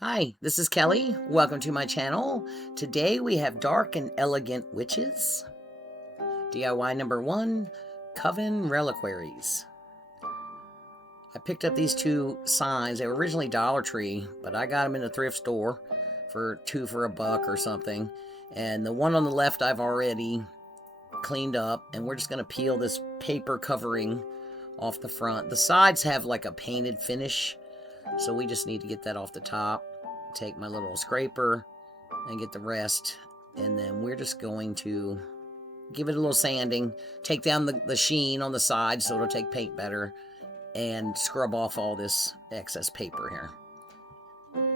Hi, this is Kelly. Welcome to my channel. Today we have Dark and Elegant Witches. DIY number 1, Coven reliquaries. I picked up these two signs. They were originally Dollar Tree, but I got them in a thrift store for $2 for $1 or something. And the one on the left I've already cleaned up, and we're just going to peel this paper covering off the front. The sides have like a painted finish, so we just need to get that off the top. Take my little scraper and get the rest, and then we're just going to give it a little sanding, take down the sheen on the side so it'll take paint better, and scrub off all this excess paper here.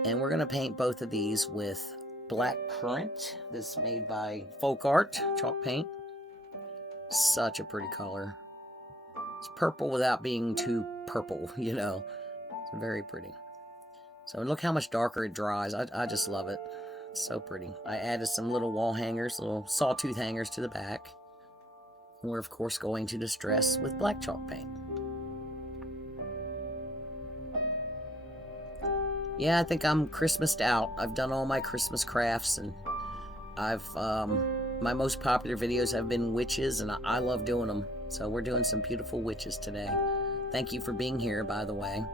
And we're going to paint both of these with blackcurrant. This is made by Folk Art chalk paint. Such a pretty color. It's purple without being too purple, you know. It's very pretty. So look how much darker it dries. I just love it. It's so pretty. I added some little wall hangers, little sawtooth hangers to the back. And we're of course going to distress with black chalk paint. Yeah, I think I'm Christmased out. I've done all my Christmas crafts, and my most popular videos have been witches, and I love doing them. So we're doing some beautiful witches today. Thank you for being here, by the way.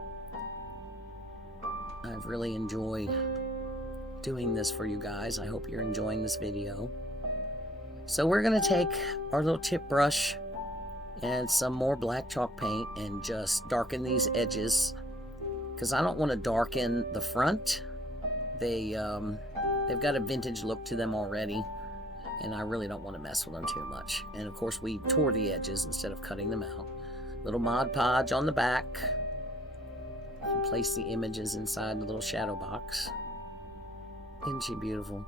I've really enjoyed doing this for you guys. I hope you're enjoying this video. So we're going to take our little tip brush and some more black chalk paint and just darken these edges, because I don't want to darken the front. They've got a vintage look to them already, and I really don't want to mess with them too much. And of course we tore the edges instead of cutting them out. Little Mod Podge on the back. And place the images inside the little shadow box. Isn't she beautiful?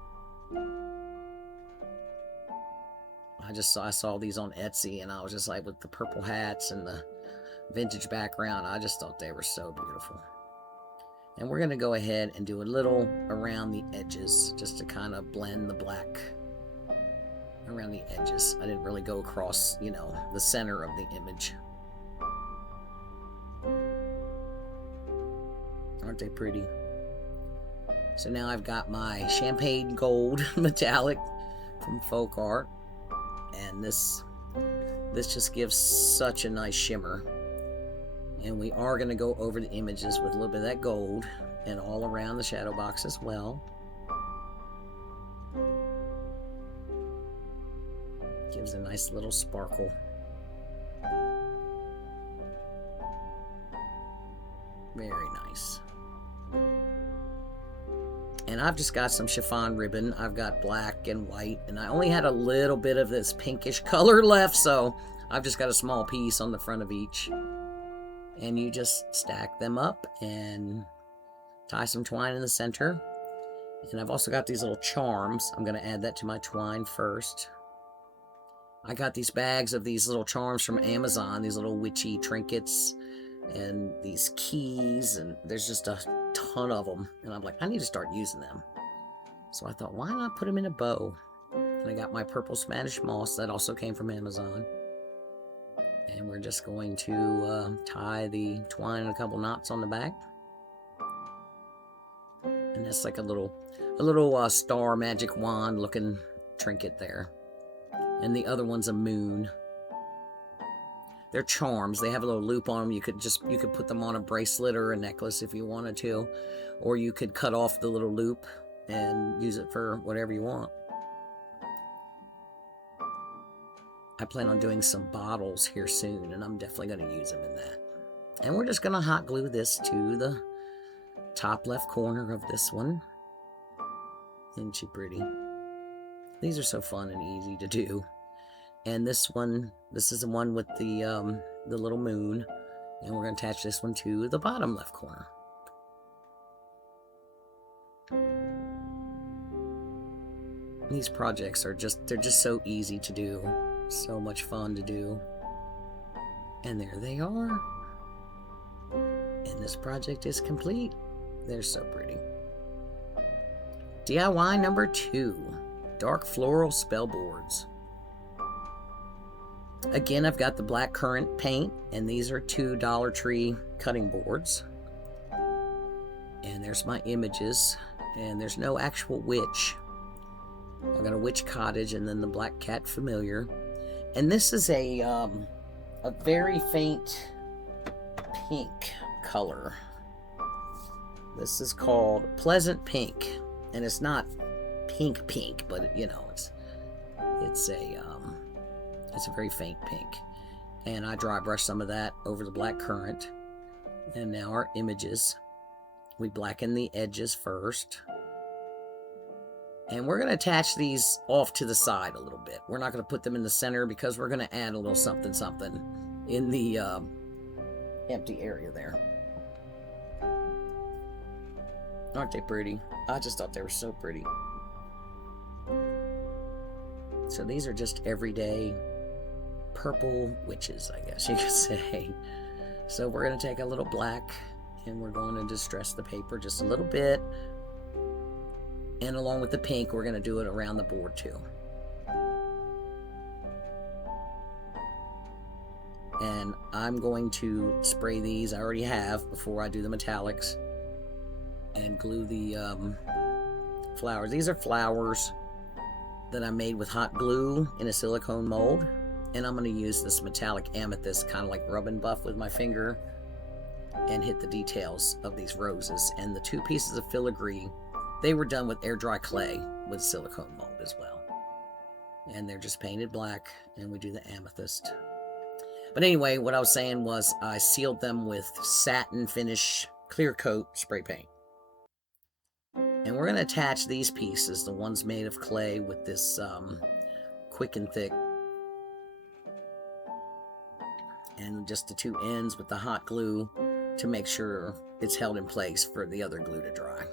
I saw these on Etsy, and I was just like, with the purple hats and the vintage background, I just thought they were so beautiful. And we're going to go ahead and do a little around the edges, just to kind of blend the black around the edges. I didn't really go across, you know, the center of the image. Aren't they pretty? So now I've got my champagne gold metallic from Folk Art, and this just gives such a nice shimmer. And we are going to go over the images with a little bit of that gold and all around the shadow box as well. Gives a nice little sparkle. Very nice. And I've just got some chiffon ribbon. I've got black and white, and I only had a little bit of this pinkish color left, so I've just got a small piece on the front of each. And you just stack them up and tie some twine in the center. And I've also got these little charms. I'm going to add that to my twine first. I got these bags of these little charms from Amazon, these little witchy trinkets and these keys, and there's just a ton of them, and I'm like, I need to start using them. So I thought, why not put them in a bow? And I got my purple Spanish moss that also came from Amazon, and we're just going to tie the twine in a couple knots on the back, and that's like a little star magic wand looking trinket there. And the other one's a moon. They're charms. They have a little loop on them. You could put them on a bracelet or a necklace if you wanted to, or you could cut off the little loop and use it for whatever you want. I plan on doing some bottles here soon, and I'm definitely going to use them in that. And we're just going to hot glue this to the top left corner of this one. Isn't she pretty? These are so fun and easy to do. And this is the one with the little moon, and we're going to attach this one to the bottom left corner. These projects are they're just so easy to do, so much fun to do. And there they are. And this project is complete. They're so pretty. DIY number 2, dark floral spell boards. Again, I've got the blackcurrant paint, and these are 2 Dollar Tree cutting boards. And there's my images. And there's no actual witch. I've got a witch cottage and then the black cat familiar. And this is a very faint pink color. This is called Pleasant Pink. And it's not pink, but you know, it's a very faint pink. And I dry brush some of that over the blackcurrant. And now our images. We blacken the edges first. And we're going to attach these off to the side a little bit. We're not going to put them in the center because we're going to add a little something in the empty area there. Aren't they pretty? I just thought they were so pretty. So these are just everyday purple witches, I guess you could say. So we're going to take a little black and we're going to distress the paper just a little bit. And along with the pink, we're going to do it around the board too. And I'm going to spray these, I already have, before I do the metallics. And glue the flowers. These are flowers that I made with hot glue in a silicone mold. And I'm going to use this metallic amethyst, kind of like rub and buff with my finger, and hit the details of these roses. And the 2 pieces of filigree, they were done with air dry clay with silicone mold as well. And they're just painted black, and we do the amethyst. But anyway, what I was saying was I sealed them with satin finish clear coat spray paint. And we're going to attach these pieces, the ones made of clay, with this quick and thick. And just the 2 ends with the hot glue to make sure it's held in place for the other glue to dry.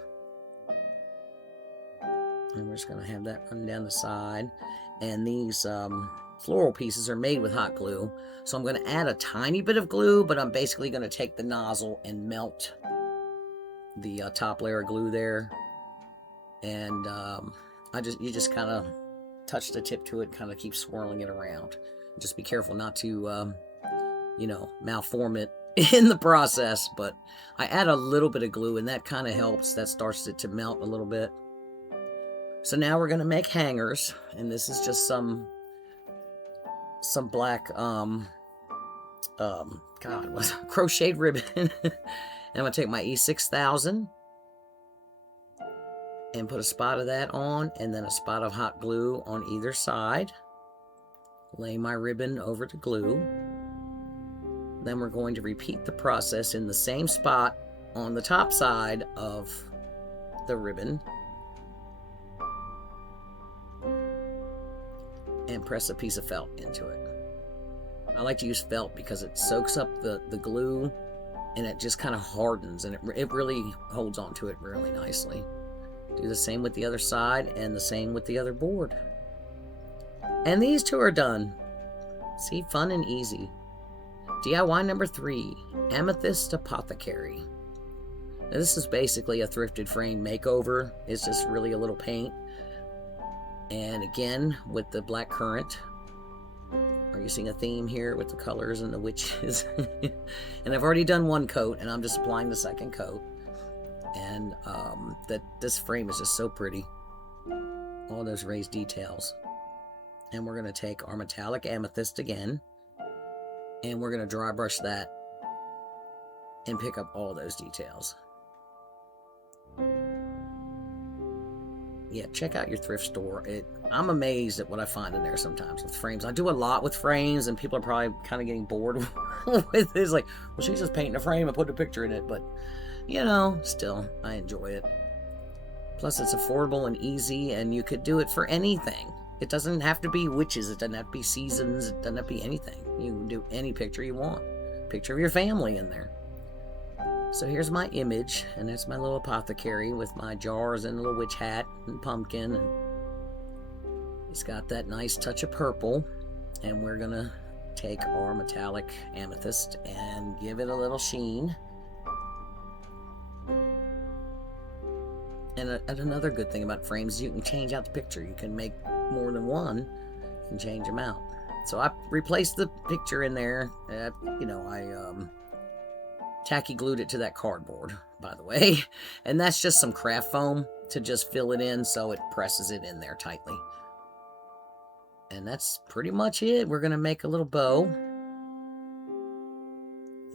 And we're just going to have that run down the side. And these floral pieces are made with hot glue. So I'm going to add a tiny bit of glue, but I'm basically going to take the nozzle and melt the top layer of glue there. And you just kind of touch the tip to it, kind of keep swirling it around. Just be careful not to, malform it in the process. But I add a little bit of glue, and that kind of helps. That starts it to melt a little bit. So now we're going to make hangers, and this is just some black, crocheted ribbon. And I'm going to take my E6000 and put a spot of that on, and then a spot of hot glue on either side. Lay my ribbon over the glue. Then we're going to repeat the process in the same spot on the top side of the ribbon. And press a piece of felt into it. I like to use felt because it soaks up the glue, and it just kind of hardens, and it really holds on to it really nicely. Do the same with the other side, and the same with the other board. And these 2 are done. See, fun and easy. DIY number 3, Amethyst Apothecary. Now, this is basically a thrifted frame makeover. It's just really a little paint. And again, with the blackcurrant. Are you seeing a theme here with the colors and the witches? And I've already done 1 coat, and I'm just applying the 2nd coat. And this frame is just so pretty. All those raised details. And we're going to take our metallic amethyst again, and we're going to dry brush that and pick up all those details. Yeah, check out your thrift store. I'm amazed at what I find in there sometimes with frames. I do a lot with frames, and people are probably kind of getting bored with it. It's like, well, she's just painting a frame and putting a picture in it. But, still, I enjoy it. Plus, it's affordable and easy, and you could do it for anything. It doesn't have to be witches. It doesn't have to be seasons. It doesn't have to be anything. You can do any picture you want. Picture of your family in there. So here's my image, and that's my little apothecary with my jars and a little witch hat and pumpkin. And it's got that nice touch of purple, and we're going to take our metallic amethyst and give it a little sheen. And another good thing about frames is you can change out the picture. You can make more than one and change them out. So I replaced the picture in there. I tacky glued it to that cardboard by the way. And that's just some craft foam to just fill it in so it presses it in there tightly. And that's pretty much it. We're going to make a little bow.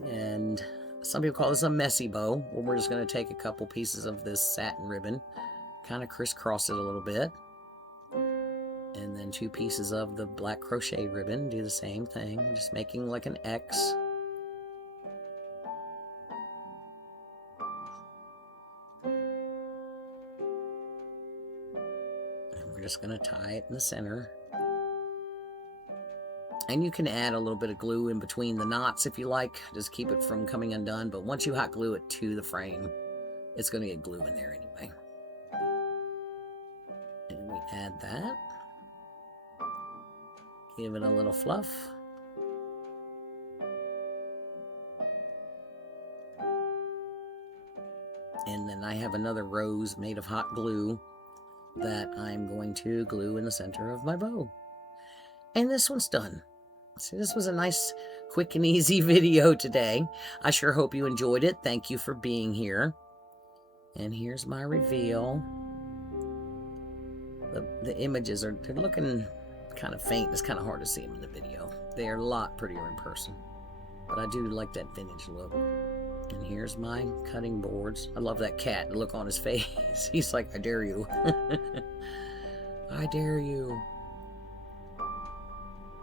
And some people call this a messy bow. Well, we're just going to take a couple pieces of this satin ribbon, kind of crisscross it a little bit. And then 2 pieces of the black crochet ribbon. Do the same thing, just making like an X. And we're just going to tie it in the center. And you can add a little bit of glue in between the knots if you like. Just keep it from coming undone. But once you hot glue it to the frame, it's going to get glue in there anyway. And we add that. Give it a little fluff. And then I have another rose made of hot glue that I'm going to glue in the center of my bow. And this one's done. So this was a nice, quick and easy video today. I sure hope you enjoyed it. Thank you for being here. And here's my reveal. The images they're looking kind of faint. It's kind of hard to see them in the video. They are a lot prettier in person. But I do like that vintage look. And here's my cutting boards. I love that cat, the look on his face. He's like, I dare you. I dare you.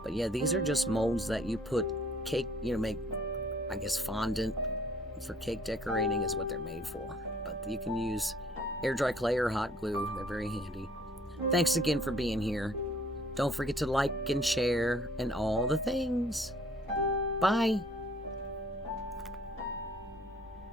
But yeah, these are just molds that you put cake, make, I guess, fondant for cake decorating is what they're made for. But you can use air dry clay or hot glue. They're very handy. Thanks again for being here. Don't forget to like and share and all the things. Bye.